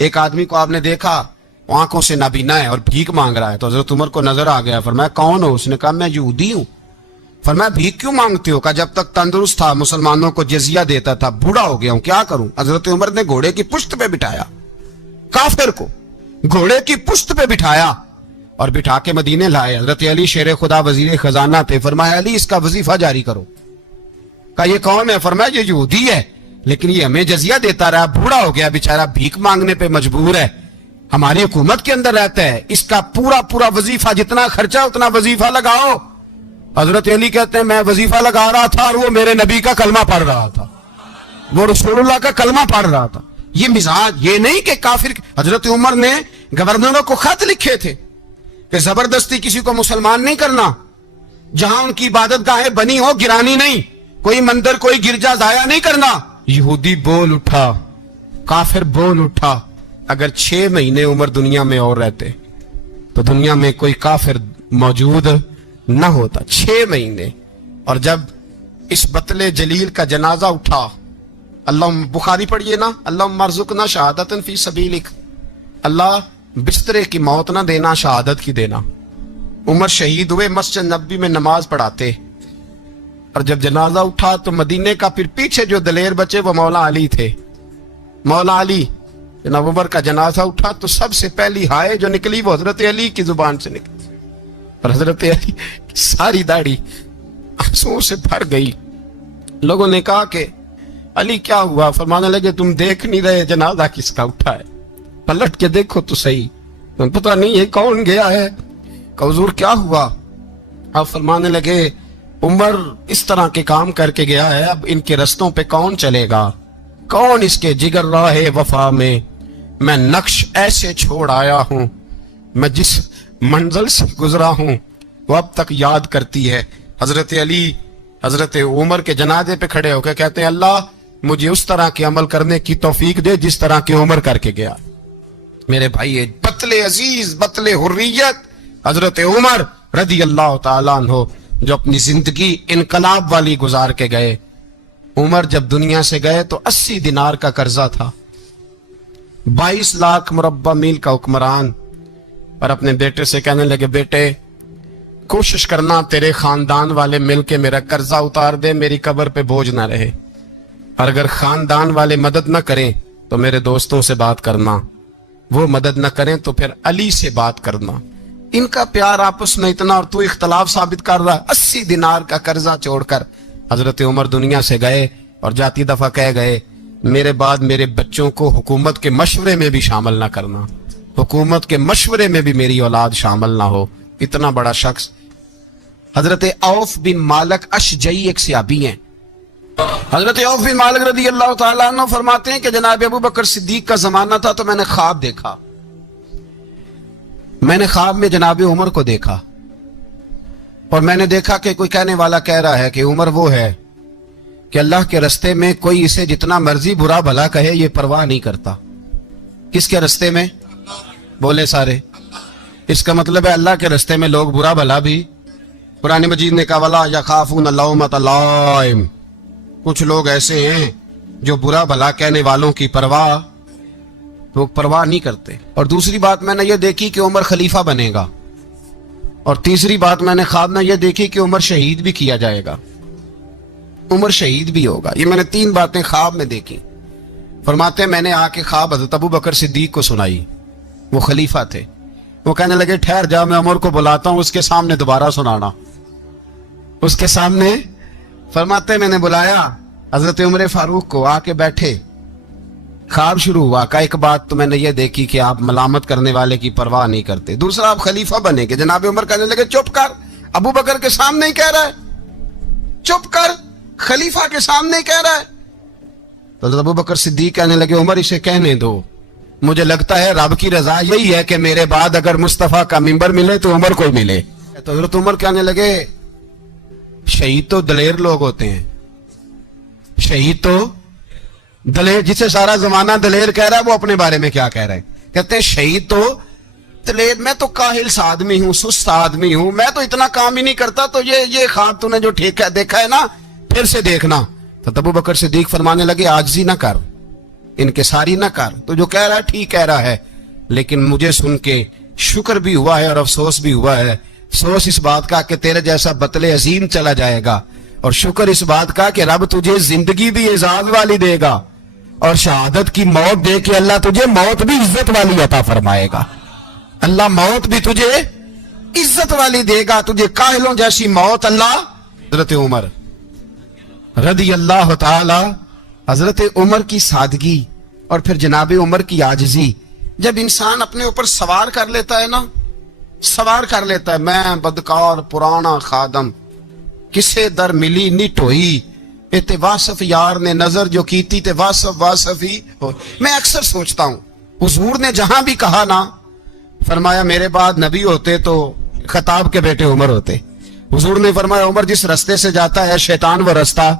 ایک آدمی کو آپ نے دیکھا آنکھوں سے نابینا ہے اور بھیک مانگ رہا ہے، تو حضرت عمر کو نظر آ گیا، فرمایا کون ہو؟ اس نے کہا میں یہودی ہوں۔ فرمایا بھیک کیوں مانگتے ہو؟ کہا جب تک تندرست تھا مسلمانوں کو جزیہ دیتا تھا، بوڑھا ہو گیا ہوں کیا کروں؟ حضرت عمر نے گھوڑے کی پشت پہ بٹھایا، کافر کو گھوڑے کی پشت پہ بٹھایا اور بٹھا کے مدینے لائے۔ حضرت علی شیر خدا وزیر خزانہ تھے، فرمایا علی اس کا وظیفہ جاری کرو۔ کہا یہ کون ہے؟ فرمایا یہ یہودی ہے لیکن یہ ہمیں جزیہ دیتا رہا، بوڑھا ہو گیا بیچارہ، بھیک مانگنے پہ مجبور ہے، ہماری حکومت کے اندر رہتا ہے، اس کا پورا وظیفہ جتنا خرچہ اتنا وظیفہ لگاؤ۔ حضرت علی کہتے ہیں میں وظیفہ لگا رہا تھا اور وہ میرے نبی کا کلمہ پڑھ رہا تھا، وہ رسول اللہ کا کلمہ پڑھ رہا تھا۔ یہ مزاج، یہ نہیں کہ کافر۔ حضرت عمر نے گورنروں کو خط لکھے تھے کہ زبردستی کسی کو مسلمان نہیں کرنا، جہاں ان کی عبادت گاہیں بنی ہو گرانی نہیں، کوئی مندر کوئی گرجا ضائع نہیں کرنا۔ یہودی بول اٹھا، کافر بول اٹھا۔ اگر 6 مہینے عمر دنیا میں اور رہتے تو دنیا میں کوئی کافر موجود نہ ہوتا۔ 6 مہینے۔ اور جب اس بطل جلیل کا جنازہ اٹھا، اللہ بخاری پڑھیے نا، اللہم ارزقنا شہادتا فی سبیلک، اللہ بسترے کی موت نہ دینا، شہادت کی دینا۔ عمر شہید ہوئے، مسجد نبوی میں نماز پڑھاتے، اور جب جنازہ اٹھا تو مدینے کا پھر پیچھے جو دلیر بچے وہ مولا علی تھے۔ مولا علی، جناب عمر کا جنازہ اٹھا تو سب سے پہلی ہائے جو نکلی وہ حضرت علی کی زبان سے نکلی، اور حضرت علی کی ساری داڑھی آنسوؤں سے بھر گئی۔ لوگوں نے کہا کہ علی کیا ہوا؟ فرمانے لگے تم دیکھ نہیں رہے جنازہ کس کا اٹھا ہے، پلٹ کے دیکھو تو صحیح، تم پتہ نہیں یہ کون گیا ہے؟ کہ حضور کیا ہوا؟ آپ فرمانے لگے عمر اس طرح کے کام کر کے گیا ہے، اب ان کے رستوں پہ کون چلے گا؟ کون اس کے جگر راہ وفا میں میں نقش ایسے چھوڑ آیا ہوں، میں جس منزل سے گزرا ہوں وہ اب تک یاد کرتی ہے۔ حضرت علی حضرت عمر کے جنازے پہ کھڑے ہو کے کہتے ہیں اللہ مجھے اس طرح کے عمل کرنے کی توفیق دے جس طرح کی عمر کر کے گیا۔ میرے بھائی بطل عزیز، بطل حریت حضرت عمر رضی اللہ تعالیٰ عنہ، جو اپنی زندگی انقلاب والی گزار کے گئے۔ عمر جب دنیا سے گئے تو 80 دینار کا قرضہ تھا، 22 لاکھ مربع میل کا حکمران، اور اپنے بیٹے سے کہنے لگے بیٹے کوشش کرنا تیرے خاندان والے مل کے میرا قرضہ اتار دے، میری قبر پہ بوجھ نہ رہے، اور اگر خاندان والے مدد نہ کریں تو میرے دوستوں سے بات کرنا، وہ مدد نہ کریں تو پھر علی سے بات کرنا۔ ان کا پیار آپس میں اتنا اور تو اختلاف ثابت کر رہا ہے۔ 80 دینار کا قرضہ چھوڑ کر حضرت عمر دنیا سے گئے، اور جاتی دفعہ کہہ گئے میرے بعد میرے بچوں کو حکومت کے مشورے میں بھی شامل نہ کرنا، حکومت کے مشورے میں بھی میری اولاد شامل نہ ہو۔ اتنا بڑا شخص حضرت عوف بن مالک اشجعی ایک صحابی ہیں۔ حضرت عوف بن مالک رضی اللہ تعالیٰ عنہ فرماتے ہیں کہ جناب ابو بکر صدیق کا زمانہ تھا تو میں نے خواب دیکھا، میں نے خواب میں جناب عمر کو دیکھا، اور میں نے دیکھا کہ کوئی کہنے والا کہہ رہا ہے کہ عمر وہ ہے کہ اللہ کے رستے میں کوئی اسے جتنا مرضی برا بھلا کہے یہ پرواہ نہیں کرتا۔ کس کے رستے میں؟ بولے سارے۔ اس کا مطلب ہے اللہ کے رستے میں لوگ برا بھلا بھی، قرآن مجید نے کہا وَلَا يَخَافُونَ لَوْمَةَ لَائِمٍ، کچھ لوگ ایسے ہیں جو برا بھلا کہنے والوں کی پرواہ نہیں کرتے۔ اور دوسری بات میں نے یہ دیکھی کہ عمر خلیفہ بنے گا، اور تیسری بات میں نے خواب میں یہ دیکھی کہ عمر شہید بھی کیا جائے گا، عمر شہید بھی ہوگا۔ یہ میں نے 3 باتیں خواب میں دیکھی۔ فرماتے ہیں میں نے آ کے خواب حضرت ابو بکر صدیق کو سنائی، وہ خلیفہ تھے۔ وہ کہنے لگے ٹھہر جا میں عمر کو بلاتا ہوں، اس کے سامنے دوبارہ سنانا، اس کے سامنے۔ فرماتے ہیں میں نے بلایا حضرت عمر فاروق کو، آ کے بیٹھے، خواب شروع ہوا۔ کہ ایک بات تو میں نے یہ دیکھی کہ آپ ملامت کرنے والے کی پرواہ نہیں کرتے، دوسرا آپ خلیفہ بنے گے۔ جناب عمر کہنے لگے چپ کر، ابو بکر کے سامنے ہی کہہ رہا ہے، چپ کر، خلیفہ کے سامنے ہی کہہ رہا ہے۔ تو حضرت ابو بکر صدیق کہنے لگے عمر اسے کہنے دو، مجھے لگتا ہے رب کی رضا یہی ہے کہ میرے بعد اگر مصطفیٰ کا منبر ملے تو عمر کو ملے۔ تو حضرت عمر کہنے لگے شہید تو دلیر لوگ ہوتے ہیں، شہید تو دلیر، جسے سارا زمانہ دلیر کہہ رہا ہے وہ اپنے بارے میں کیا کہہ رہے ہیں؟ کہتے ہیں شہید تو دلیر، میں تو کاہل سا آدمی ہوں، سست آدمی ہوں، میں تو اتنا کام ہی نہیں کرتا، تو یہ خواب تو نے جو دیکھا ہے نا پھر سے دیکھنا۔ تو ابو بکر صدیق فرمانے لگے عاجزی نہ کر، انکساری نہ کر, تو جو کہہ رہا ہے ٹھیک کہہ رہا ہے, لیکن مجھے سن کے شکر بھی ہوا ہے اور افسوس بھی ہوا ہے. افسوس اس بات کا کہ تیرے جیسا بطل عظیم چلا جائے گا, اور شکر اس بات کا کہ رب تجھے زندگی بھی اعزاز والی دے گا, اور شہادت کی موت دے کے اللہ تجھے موت بھی عزت والی عطا فرمائے گا. اللہ موت بھی تجھے عزت والی دے گا, تجھے کاہلوں جیسی موت اللہ. حضرت عمر رضی اللہ تعالی, حضرت عمر کی سادگی اور پھر جناب عمر کی عاجزی, جب انسان اپنے اوپر سوار کر لیتا ہے نا, سوار کر لیتا ہے, میں بدکار پرانا خادم, کسے در ملی نٹ ہوئی, تے واسف یار نے نظر جو کیتی تے واسف ہی ہو. میں اکثر سوچتا ہوں حضور نے جہاں بھی کہا نا, فرمایا میرے بعد نبی ہوتے تو خطاب کے بیٹے عمر ہوتے. حضور نے فرمایا عمر جس رستے سے جاتا ہے شیطان وہ رستہ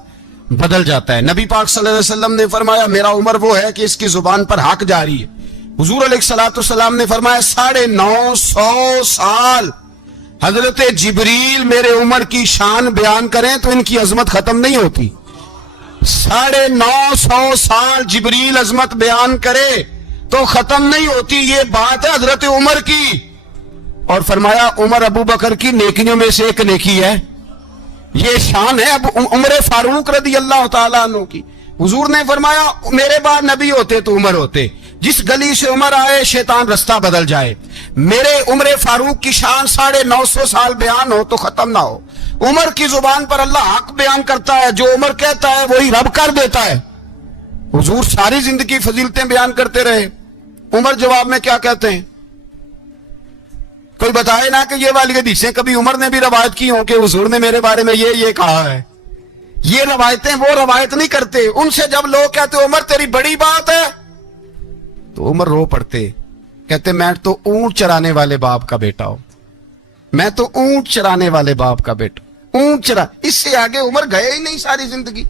بدل جاتا ہے. نبی پاک صلی اللہ علیہ وسلم نے فرمایا میرا عمر وہ ہے کہ اس کی زبان پر حق جاری ہے. حضور علیہ الصلوۃ والسلام نے فرمایا 950 سال حضرت جبریل میرے عمر کی شان بیان کریں تو ان کی عظمت ختم نہیں ہوتی. 950 سال جبریل عظمت بیان کرے تو ختم نہیں ہوتی. یہ بات ہے حضرت عمر کی. اور فرمایا عمر ابو بکر کی نیکیوں میں سے ایک نیکی ہے, یہ شان ہے عمر فاروق رضی اللہ تعالیٰ عنہ کی. حضور نے فرمایا میرے بعد نبی ہوتے تو عمر ہوتے, جس گلی سے عمر آئے شیطان رستہ بدل جائے. میرے عمر فاروق کی شان 950 سال بیان ہو تو ختم نہ ہو. عمر کی زبان پر اللہ حق بیان کرتا ہے, جو عمر کہتا ہے وہی رب کر دیتا ہے. حضور ساری زندگی فضیلتیں بیان کرتے رہے, عمر جواب میں کیا کہتے ہیں؟ کوئی بتائے نا کہ یہ والی حدیثیں کبھی عمر نے بھی روایت کی ہوں کہ حضور نے میرے بارے میں یہ کہا ہے. یہ روایتیں وہ روایت نہیں کرتے. ان سے جب لوگ کہتے عمر تیری بڑی بات ہے تو عمر رو پڑتے, کہتے میں تو اونٹ چرانے والے باپ کا بیٹا ہوں, میں تو اونٹ چرانے والے باپ کا بیٹا, اونٹ چرا. اس سے آگے عمر گئے ہی نہیں ساری زندگی,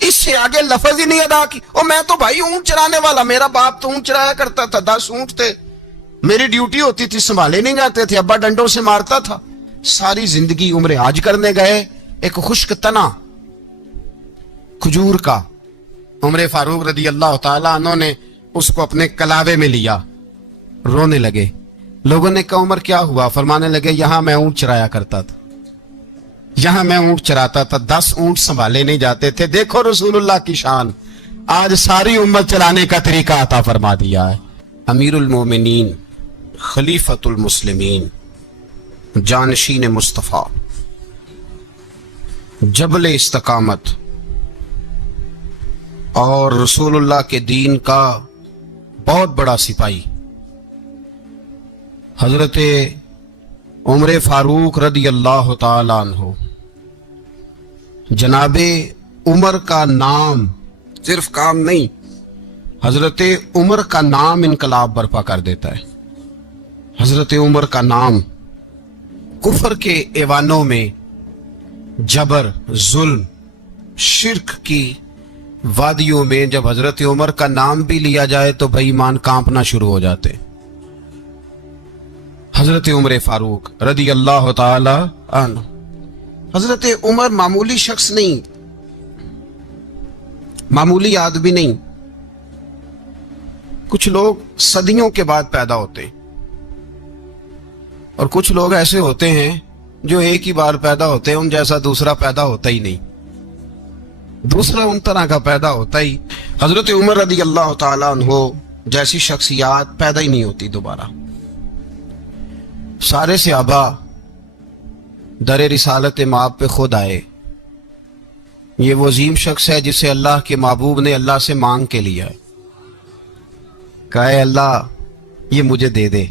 اس سے آگے لفظ ہی نہیں ادا کی. اور میں تو بھائی اونٹ چرانے والا, میرا باپ تو اونٹ چرایا کرتا تھا, 10 اونٹ تھے, میری ڈیوٹی ہوتی تھی, سنبھالے نہیں جاتے تھے, ابا ڈنڈوں سے مارتا تھا. ساری زندگی عمر حج کرنے گئے, ایک خشک تنا کھجور کا عمر فاروق رضی اللہ تعالیٰ عنہ نے اس کو اپنے کلاوے میں لیا, رونے لگے. لوگوں نے کہا عمر کیا ہوا؟ فرمانے لگے یہاں میں اونٹ چرایا کرتا تھا, یہاں میں اونٹ چراتا تھا, 10 اونٹ سنبھالے نہیں جاتے تھے. دیکھو رسول اللہ کی شان, آج ساری امت چلانے کا طریقہ عطا فرما دیا ہے. امیر المومنین, خلیفۃ المسلمین, جانشین مصطفیٰ, جبل استقامت اور رسول اللہ کے دین کا بہت بڑا سپاہی حضرت عمر فاروق رضی اللہ تعالیٰ عنہ. جناب عمر کا نام صرف کام نہیں, حضرت عمر کا نام انقلاب برپا کر دیتا ہے. حضرت عمر کا نام کفر کے ایوانوں میں, جبر, ظلم, شرک کی وادیوں میں جب حضرت عمر کا نام بھی لیا جائے تو بے ایمان کانپنا شروع ہو جاتے. حضرت عمر فاروق رضی اللہ تعالی عنہ. حضرت عمر معمولی شخص نہیں, معمولی آدمی نہیں. کچھ لوگ صدیوں کے بعد پیدا ہوتے ہیں اور کچھ لوگ ایسے ہوتے ہیں جو ایک ہی بار پیدا ہوتے ہیں, ان جیسا دوسرا پیدا ہوتا ہی نہیں, دوسرا ان طرح کا پیدا ہوتا ہی. حضرت عمر رضی اللہ تعالیٰ عنہ جیسی شخصیات پیدا ہی نہیں ہوتی دوبارہ. سارے صحابہ در رسالت مآب پہ خود آئے. یہ وہ عظیم شخص ہے جسے اللہ کے محبوب نے اللہ سے مانگ کے لیا ہے, کہا اے اللہ یہ مجھے دے دے,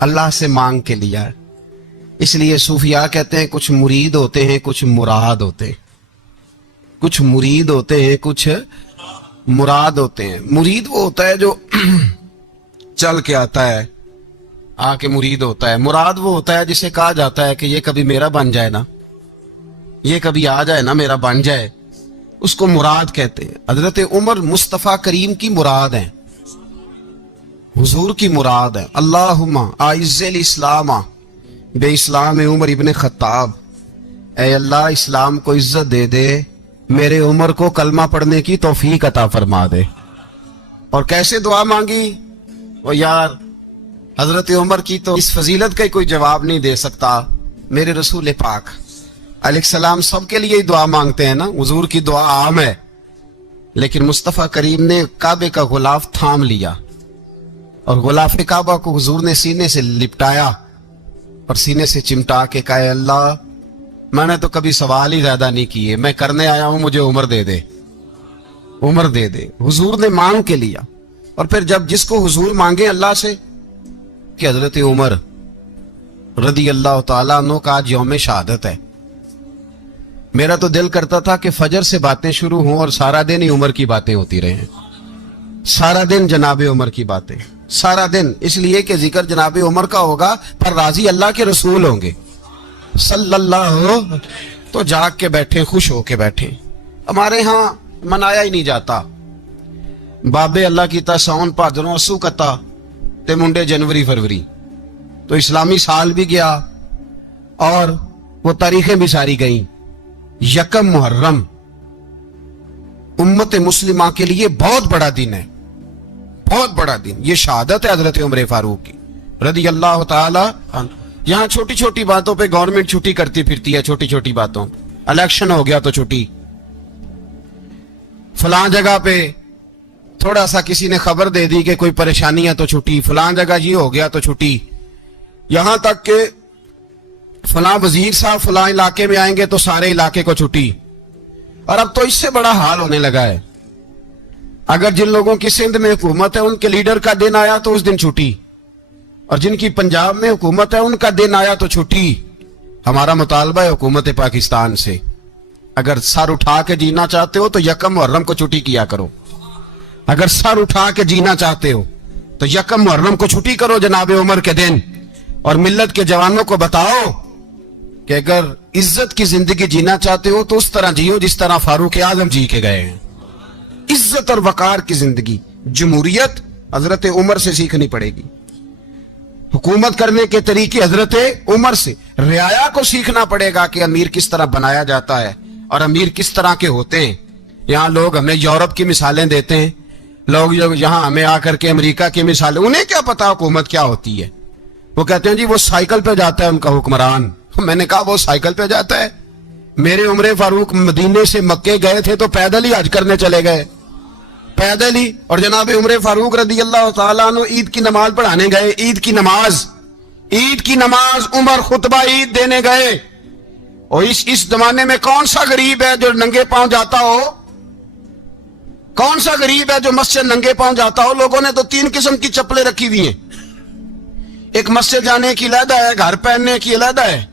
اللہ سے مانگ کے لیا ہے. اس لیے صوفیاء کہتے ہیں کچھ مرید ہوتے ہیں کچھ مراد ہوتے ہیں, کچھ مرید ہوتے ہیں کچھ مراد ہوتے ہیں. مرید وہ ہوتا ہے جو چل کے آتا ہے, آ کے مرید ہوتا ہے. مراد وہ ہوتا ہے جسے کہا جاتا ہے کہ یہ کبھی میرا بن جائے نا, یہ کبھی آ جائے نا, میرا بن جائے, اس کو مراد کہتے ہیں. حضرت عمر مصطفیٰ کریم کی مراد ہیں, حضور کی مراد ہے. اللہم اعز الاسلام بے اسلام عمر ابن خطاب, اے اللہ اسلام کو عزت دے دے, میرے عمر کو کلمہ پڑھنے کی توفیق عطا فرما دے. اور کیسے دعا مانگی؟ وہ یار حضرت عمر کی تو اس فضیلت کا کوئی جواب نہیں دے سکتا. میرے رسول پاک علیہ السلام سب کے لیے دعا مانگتے ہیں نا, حضور کی دعا عام ہے, لیکن مصطفیٰ کریم نے کعبے کا غلاف تھام لیا اور غلاف کعبہ کو حضور نے سینے سے لپٹایا اور سینے سے چمٹا کے کہا, اللہ میں نے تو کبھی سوال ہی زیادہ نہیں کیے, میں کرنے آیا ہوں, مجھے عمر دے دے, عمر دے دے. حضور نے مانگ کے لیا. اور پھر جب جس کو حضور مانگے اللہ سے کہ حضرت عمر رضی اللہ تعالیٰ عنہ کا آج یوم شہادت ہے, میرا تو دل کرتا تھا کہ فجر سے باتیں شروع ہوں اور سارا دن ہی عمر کی باتیں ہوتی رہیں, سارا دن جناب عمر کی باتیں, سارا دن. اس لیے کہ ذکر جناب عمر کا ہوگا پر راضی اللہ کے رسول ہوں گے صلی اللہ, تو جاگ کے بیٹھیں, خوش ہو کے بیٹھیں. ہمارے ہاں منایا ہی نہیں جاتا. بابے اللہ کی تا ساؤن بھادروں اسو کتا تے منڈے جنوری فروری, تو اسلامی سال بھی گیا اور وہ تاریخیں بھی ساری گئیں. یکم محرم امت مسلمہ کے لیے بہت بڑا دن ہے, بہت بڑا دن. یہ شہادت ہے حضرت عمر فاروق کی رضی اللہ تعالی عنہ. یہاں چھوٹی چھوٹی باتوں پہ گورنمنٹ چھٹی کرتی پھرتی ہے, چھوٹی چھوٹی باتوں. الیکشن ہو گیا تو چھٹی, فلاں جگہ پہ تھوڑا سا کسی نے خبر دے دی کہ کوئی پریشانی ہے تو چھٹی, فلاں جگہ یہ ہو گیا تو چھٹی. یہاں تک کہ فلاں وزیر صاحب فلاں علاقے میں آئیں گے تو سارے علاقے کو چھٹی. اور اب تو اس سے بڑا حال ہونے لگا ہے, اگر جن لوگوں کی سندھ میں حکومت ہے ان کے لیڈر کا دن آیا تو اس دن چھٹی, اور جن کی پنجاب میں حکومت ہے ان کا دن آیا تو چھٹی. ہمارا مطالبہ ہے حکومت پاکستان سے, اگر سر اٹھا کے جینا چاہتے ہو تو یکم محرم کو چھٹی کیا کرو. اگر سر اٹھا کے جینا چاہتے ہو تو یکم محرم کو چھٹی کرو جناب عمر کے دن, اور ملت کے جوانوں کو بتاؤ کہ اگر عزت کی زندگی جینا چاہتے ہو تو اس طرح جیو جس طرح فاروق اعظم جی کے گئے ہیں. عزت اور وقار کی زندگی. جمہوریت حضرت عمر سے سیکھنی پڑے گی, حکومت کرنے کے طریقے حضرت عمر سے. رعایا کو سیکھنا پڑے گا کہ امیر کس طرح بنایا جاتا ہے اور امیر کس طرح کے ہوتے ہیں. یہاں لوگ ہمیں یورپ کی مثالیں دیتے ہیں, لوگ یہاں ہمیں آ کر کے امریکہ کی مثالیں, انہیں کیا پتا حکومت کیا ہوتی ہے. وہ کہتے ہیں جی وہ سائیکل پہ جاتا ہے ان کا حکمران. میں نے کہا وہ سائیکل پہ جاتا ہے؟ میرے عمر فاروق مدینے سے مکے گئے تھے تو پیدل ہی حج کرنے چلے گئے, پیدل ہی. اور جناب عمر فاروق رضی اللہ تعالیٰ عنہ عید کی نماز پڑھانے گئے, عید کی نماز عمر خطبہ عید دینے گئے. اور اس زمانے میں کون سا غریب ہے جو ننگے پاؤں جاتا ہو؟ کون سا غریب ہے جو مسجد ننگے پاؤں جاتا ہو؟ لوگوں نے تو 3 قسم کی چپلیں رکھی ہوئی ہیں, ایک مسجد جانے کی علیحدہ ہے, گھر پہننے کی علیحدہ ہے,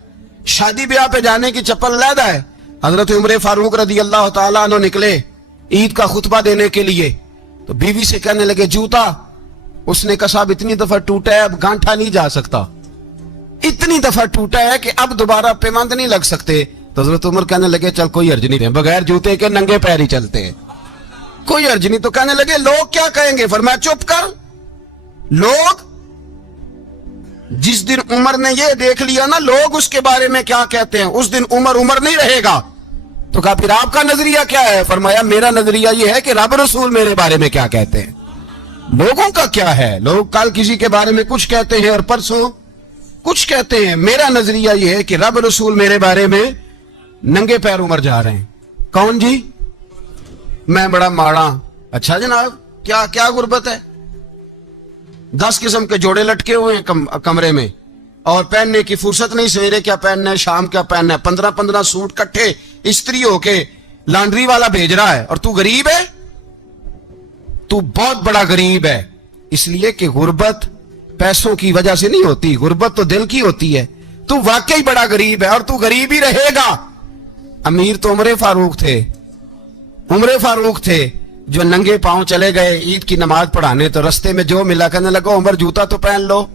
شادی بیاہ پہ جانے کی چپل علیحدہ ہے. حضرت عمر فاروق رضی اللہ تعالیٰ عنہ نکلے عید کا خطبہ دینے کے لیے, تو بیوی سے کہنے لگے جوتا. اس نے کہا صاحب اتنی دفعہ ٹوٹا ہے اب گانٹھا نہیں جا سکتا, اتنی دفعہ ٹوٹا ہے کہ اب دوبارہ پیماند نہیں لگ سکتے. تو حضرت عمر کہنے لگے چل کوئی حرج نہیں, بغیر جوتے کے ننگے پیر ہی چلتے ہیں, کوئی حرج نہیں. تو کہنے لگے لوگ کیا کہیں گے؟ فرمایا چپ کر. لوگ جس دن عمر نے یہ دیکھ لیا نا لوگ اس کے بارے میں کیا کہتے ہیں, اس دن عمر نہیں رہے گا. تو کہا پھر آپ کا نظریہ کیا ہے؟ فرمایا میرا نظریہ یہ ہے کہ رب رسول میرے بارے میں کیا کہتے ہیں. لوگوں کا کیا ہے؟ لوگ کل کسی کے بارے میں کچھ کہتے ہیں اور پرسوں کچھ کہتے ہیں. میرا نظریہ یہ ہے کہ رب رسول میرے بارے میں ننگے پیر عمر جا رہے ہیں. کون جی؟ میں بڑا ماڑا. اچھا جناب کیا کیا غربت ہے؟ 10 قسم کے جوڑے لٹکے ہوئے ہیں کمرے میں اور پہننے کی فرصت نہیں, سویرے کیا پہننا ہے, شام کیا پہننا ہے, 15 سوٹ کٹھے استری ہو کے لانڈری والا بھیج رہا ہے, اور تو غریب ہے, تو بہت بڑا غریب ہے. اس لیے کہ غربت پیسوں کی وجہ سے نہیں ہوتی, غربت تو دل کی ہوتی ہے. تو واقعی بڑا غریب ہے اور تو غریب ہی رہے گا. امیر تو عمر فاروق تھے جو ننگے پاؤں چلے گئے عید کی نماز پڑھانے, تو رستے میں جو ملا کہنے لگا عمر جوتا تو پہن لو.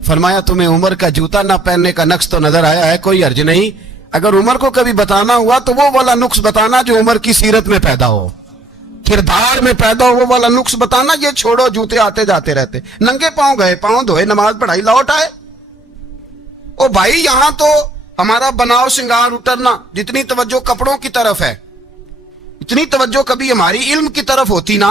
فرمایا تمہیں عمر کا جوتا نہ پہننے کا نقص تو نظر آیا ہے, کوئی حرج نہیں. اگر عمر کو کبھی بتانا ہوا تو وہ والا نقص بتانا جو عمر کی سیرت میں پیدا ہو, کردار میں پیدا ہو, وہ والا نقص بتانا. یہ چھوڑو جوتے آتے جاتے رہتے, ننگے پاؤں گئے, پاؤں دھوئے, نماز پڑھائی, لوٹ آئے. او بھائی یہاں تو ہمارا بناؤ سنگار اترنا, جتنی توجہ کپڑوں کی طرف ہے اتنی توجہ کبھی ہماری علم کی طرف ہوتی نا.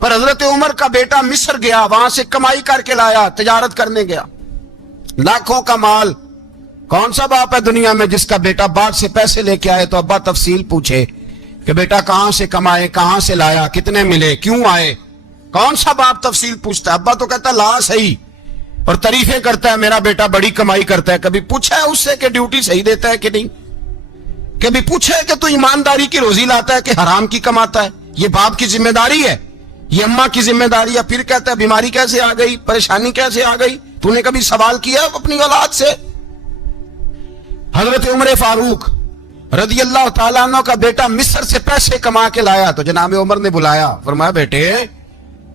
پر حضرت عمر کا بیٹا مصر گیا, وہاں سے کمائی کر کے لایا, تجارت کرنے گیا, لاکھوں کا مال. کون سا باپ ہے دنیا میں جس کا بیٹا باپ سے پیسے لے کے آئے تو ابا تفصیل پوچھے کہ بیٹا کہاں سے کمائے, کہاں سے لایا, کتنے ملے, کیوں آئے؟ کون سا باپ تفصیل پوچھتا ہے؟ ابا تو کہتا ہے لا صحیح, اور تعریفیں کرتا ہے میرا بیٹا بڑی کمائی کرتا ہے. کبھی پوچھا ہے اس سے کہ ڈیوٹی صحیح دیتا ہے کہ نہیں؟ کبھی پوچھا ہے کہ تو ایمانداری کی روزی لاتا ہے کہ حرام کی کماتا ہے؟ یہ باپ کی ذمہ داری ہے, یہ اماں کی ذمہ داری ہے. پھر کہتا ہے بیماری کیسے آ گئی, پریشانی کیسے آ گئی؟ تو نے کبھی سوال کیا اپنی اولاد سے؟ حضرت عمر فاروق رضی اللہ تعالیٰ عنہ کا بیٹا مصر سے پیسے کما کے لایا تو جناب عمر نے بلایا, فرمایا بیٹے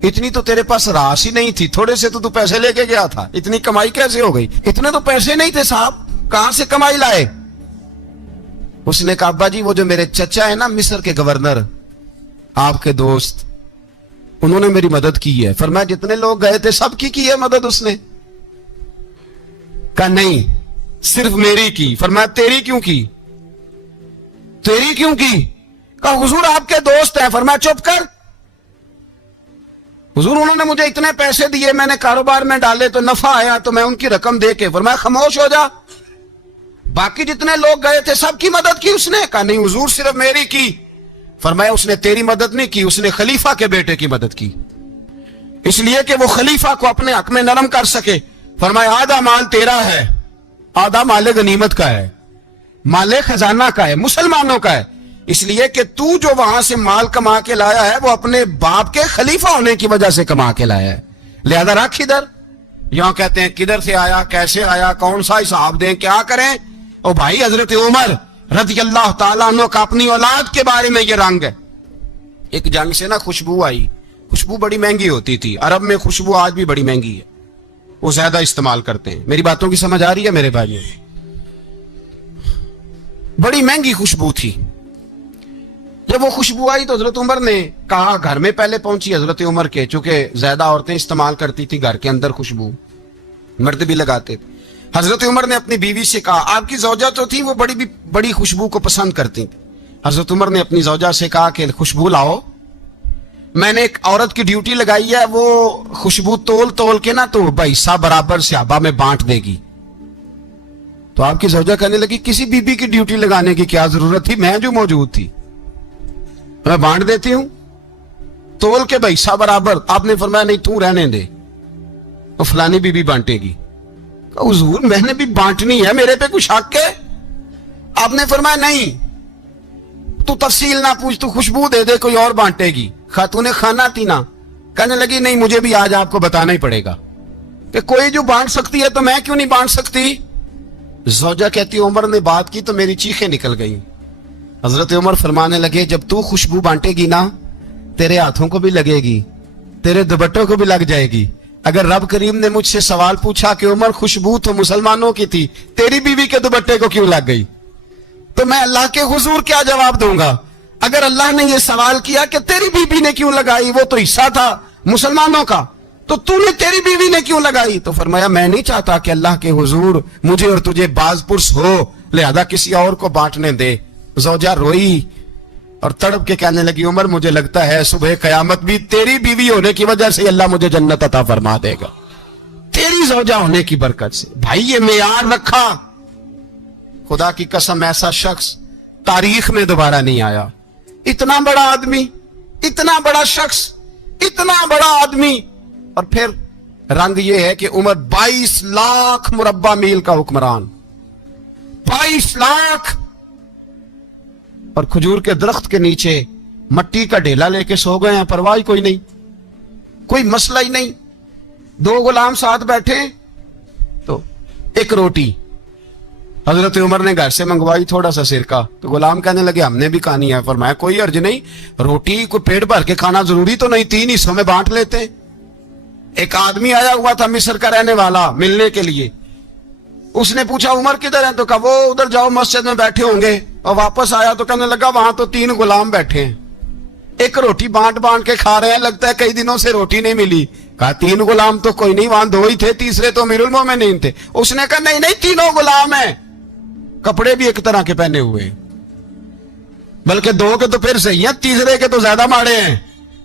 اتنی تو تیرے پاس راس ہی نہیں تھی, تھوڑے سے تو پیسے لے کے گیا تھا, اتنی کمائی کیسے ہو گئی؟ اتنے تو پیسے نہیں تھے صاحب, کہاں سے کمائی لائے؟ اس نے کہا ابا جی وہ جو میرے چچا ہے نا مصر کے گورنر, آپ کے دوست, انہوں نے میری مدد کی ہے. فرمایا جتنے لوگ گئے تھے سب کی ہے مدد اس نے؟ کہا نہیں صرف میری کی. فرمایا تیری کیوں کی؟ تیری کیوں کی؟ کہا حضور آپ کے دوست ہیں. فرمایا چپ کر, حضور انہوں نے مجھے اتنے پیسے دیے, میں نے کاروبار میں ڈالے تو نفع آیا تو میں ان کی رقم دے کے. فرمایا خاموش ہو جا, باقی جتنے لوگ گئے تھے سب کی مدد کی اس نے؟ کہا نہیں حضور صرف میری کی. فرمایا اس نے تیری مدد نہیں کی, اس نے خلیفہ کے بیٹے کی مدد کی, اس لیے کہ وہ خلیفہ کو اپنے حق میں نرم کر سکے. فرمایا آدھا مال تیرا ہے, آدھا مال غنیمت کا ہے, مال خزانہ کا ہے, مسلمانوں کا ہے, اس لیے کہ تو جو وہاں سے مال کما کے لایا ہے وہ اپنے باپ کے خلیفہ ہونے کی وجہ سے کما کے لایا ہے, لہذا رکھ ادھر. یہاں کہتے ہیں کدھر سے آیا, کیسے آیا, کون سا حساب دیں, کیا کریں؟ او بھائی حضرت عمر رضی اللہ تعالیٰ عنہ کا اپنی اولاد کے بارے میں یہ رنگ ہے. ایک جنگ سے نا خوشبو آئی, خوشبو بڑی مہنگی ہوتی تھی, عرب میں خوشبو آج بھی بڑی مہنگی ہے, وہ زیادہ استعمال کرتے ہیں. میری باتوں کی سمجھ آ رہی ہے میرے بھائیوں؟ بڑی مہنگی خوشبو تھی. جب وہ خوشبو آئی تو حضرت عمر نے کہا, گھر میں پہلے پہنچی حضرت عمر کے, چونکہ زیادہ عورتیں استعمال کرتی تھی گھر کے اندر خوشبو, مرد بھی لگاتے تھے. حضرت عمر نے اپنی بیوی سے کہا, آپ کی زوجہ تو تھی وہ بڑی خوشبو کو پسند کرتی تھی. حضرت عمر نے اپنی زوجہ سے کہا کہ خوشبو لاؤ, میں نے ایک عورت کی ڈیوٹی لگائی ہے, وہ خوشبو تول کے نا تو حصہ برابر صحابہ میں بانٹ دے گی. تو آپ کی زوجہ کہنے لگی کسی بی بی کی ڈیوٹی لگانے کی کیا ضرورت تھی, میں جو موجود تھی میں بانٹ دیتی ہوں تول کے حصہ برابر. آپ نے فرمایا نہیں تو رہنے دے, تو فلانی بی بی بانٹے گی. حضور میں نے بھی بانٹنی ہے, میرے پہ کچھ شک ہے؟ آپ نے فرمایا نہیں, تو تفصیل نہ پوچھ, تو خوشبو دے دے, کوئی اور بانٹے گی. خاتون خانہ تھی نا, کہنے لگی نہیں مجھے بھی آج آپ کو بتانا ہی پڑے گا کہ کوئی جو بانٹ سکتی ہے تو میں کیوں نہیں بانٹ سکتی؟ زوجہ کہتی عمر نے بات کی تو میری چیخیں نکل گئی. حضرت عمر فرمانے لگے جب تو خوشبو بانٹے گی نا تیرے ہاتھوں کو بھی لگے گی, تیرے دوپٹوں کو بھی لگ جائے گی. اگر رب کریم نے مجھ سے سوال پوچھا کہ عمر خوشبو تو مسلمانوں کی تھی, تیری بیوی کے دوپٹے کو کیوں لگ گئی, تو میں اللہ کے حضور کیا جواب دوں گا؟ اگر اللہ نے یہ سوال کیا کہ تیری بیوی نے کیوں لگائی, وہ تو حصہ تھا مسلمانوں کا, تو نے تیری بیوی نے کیوں لگائی؟ تو فرمایا میں نہیں چاہتا کہ اللہ کے حضور مجھے اور تجھے باز پرس ہو, لہذا کسی اور کو بانٹنے دے. زوجہ روئی اور تڑپ کے کہنے لگی عمر مجھے لگتا ہے صبح قیامت بھی تیری بیوی ہونے کی وجہ سے اللہ مجھے جنت عطا فرما دے گا, تیری زوجہ ہونے کی برکت سے. بھائی یہ معیار رکھا, خدا کی قسم ایسا شخص تاریخ میں دوبارہ نہیں آیا. اتنا بڑا آدمی, اتنا بڑا شخص, اتنا بڑا آدمی, اور پھر رنگ یہ ہے کہ عمر 22 لاکھ مربع میل کا حکمران, 22 لاکھ, اور کھجور کے درخت کے نیچے مٹی کا ڈھیلا لے کے سو گئے ہیں, پرواہ کوئی نہیں, کوئی مسئلہ ہی نہیں. 2 غلام ساتھ بیٹھے تو ایک روٹی حضرت عمر نے گھر سے منگوائی, تھوڑا سا سرکہ, تو غلام کہنے لگے ہم نے بھی کھانی ہے. فرمایا کوئی حرج نہیں, روٹی کو پیٹ بھر کے کھانا ضروری تو نہیں, 3 حصوں میں بانٹ لیتے ہیں. ایک آدمی آیا ہوا تھا مصر کا رہنے والا ملنے کے لیے, اس نے پوچھا عمر کدھر ہیں, تو کہا وہ ادھر جاؤ مسجد میں بیٹھے ہوں گے. اور واپس آیا تو کہنے لگا وہاں تو 3 غلام بیٹھے ہیں, ایک روٹی بانٹ کے کھا رہے ہیں, لگتا ہے کئی دنوں سے روٹی نہیں ملی. کہا 3 غلام تو کوئی نہیں, وہاں 2 ہی تھے, تیسرے تو امیر المومنین تھے. اس نے کہا نہیں 3 غلام ہیں, کپڑے بھی ایک طرح کے پہنے ہوئے, بلکہ 2 کے تو پھر صحیح ہیں, تیسرے کے تو زیادہ ماڑے ہیں.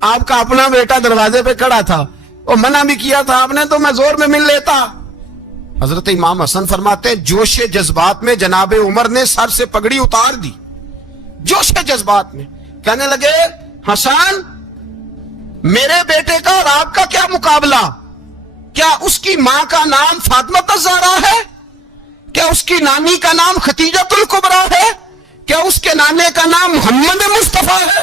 آپ کا اپنا بیٹا دروازے پہ کھڑا تھا، وہ منع بھی کیا تھا آپ نے تو میں زور میں مل لیتا۔ حضرت امام حسن فرماتے ہیں جوش جذبات میں جناب عمر نے سر سے پگڑی اتار دی، جوش جذبات میں کہنے لگے حسن میرے بیٹے کا اور آپ کا کیا مقابلہ؟ کیا اس کی ماں کا نام فاطمہ الزہرا ہے؟ کیا اس کی نانی کا نام خدیجہ الکبریٰ ہے؟ کیا اس کے نانے کا نام محمد مصطفیٰ ہے؟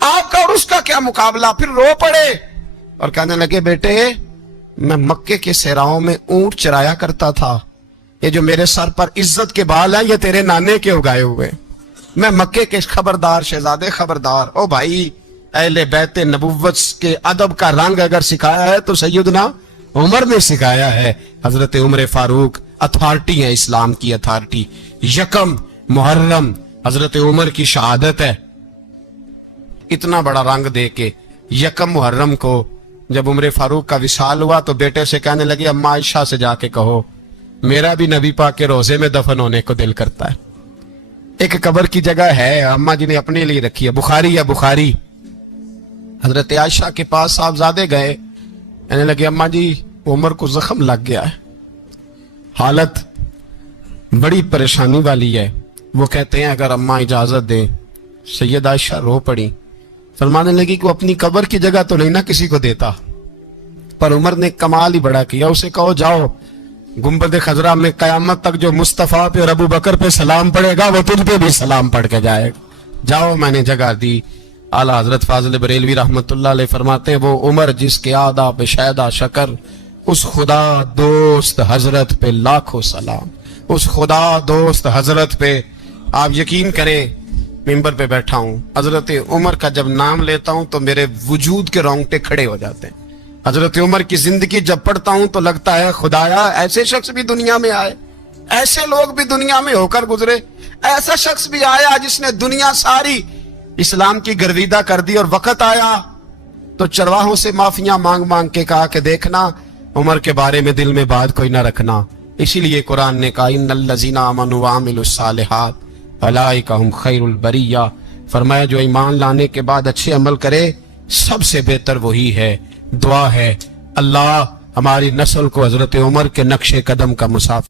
آپ کا اور اس کا کیا مقابلہ؟ پھر رو پڑے اور کہنے لگے بیٹے میں مکے کے صحراؤں میں اونٹ چرایا کرتا تھا، یہ جو میرے سر پر عزت کے بال ہیں یہ تیرے نانے کے اگائے ہوئے، میں مکے کے خبردار شہزادے خبردار۔ او بھائی اہل بیت نبوت کے ادب کا رنگ اگر سکھایا ہے تو سیدنا عمر نے سکھایا ہے۔ حضرت عمر فاروق اتھارٹی ہے، اسلام کی اتھارٹی۔ یکم محرم حضرت عمر کی شہادت ہے، اتنا بڑا رنگ دے کے یکم محرم کو جب عمر فاروق کا وصال ہوا تو بیٹے سے کہنے لگے اماں عائشہ سے جا کے کہو میرا بھی نبی پاک کے روزے میں دفن ہونے کو دل کرتا ہے۔ ایک قبر کی جگہ ہے اماں جی نے اپنے لیے رکھی ہے، بخاری ہے بخاری۔ حضرت عائشہ کے پاس صاحبزادے گئے، کہنے لگے اماں جی عمر کو زخم لگ گیا ہے، حالت بڑی پریشانی والی ہے۔ وہ کہتے ہیں اگر اماں اجازت دیں۔ سید عائشہ رو پڑی، فرمانے لگی کہ وہ اپنی قبر کی جگہ تو نہیں نہ کسی کو دیتا، پر عمر نے کمال ہی بڑا کیا، اسے کہو جاؤ گنبد خضرا میں قیامت تک جو مصطفیٰ پہ اور ابو بکر پہ سلام پڑے گا وہ تجھ پہ بھی سلام پڑھ کے جائے گا، جاؤ میں نے جگہ دی۔ اعلیٰ حضرت فاضل بریلوی رحمت اللہ علیہ فرماتے ہیں وہ عمر جس کے آداب پہ شیدا شکر، اس خدا دوست حضرت پہ لاکھوں سلام، اس خدا دوست حضرت پہ۔ آپ یقین کریں ممبر پہ بیٹھا ہوں، حضرت عمر کا جب نام لیتا ہوں تو میرے وجود کے رونگٹے کھڑے ہو جاتے ہیں۔ حضرت عمر کی زندگی جب پڑھتا ہوں تو لگتا ہے خدایا ایسے شخص بھی دنیا میں آئے، ایسے لوگ بھی دنیا میں ہو کر گزرے، ایسا شخص بھی آیا جس نے دنیا ساری اسلام کی گرویدہ کر دی، اور وقت آیا تو چرواہوں سے معافیاں مانگ مانگ کے کہا کہ دیکھنا عمر کے بارے میں دل میں بات کوئی نہ رکھنا۔ اسی لیے قرآن نے کہا ان الذین آمنوا وعملوا الصالحات اولئک ھم خیر البریہ، فرمایا جو ایمان لانے کے بعد اچھے عمل کرے سب سے بہتر وہی ہے۔ دعا ہے اللہ ہماری نسل کو حضرت عمر کے نقش قدم کا مسافر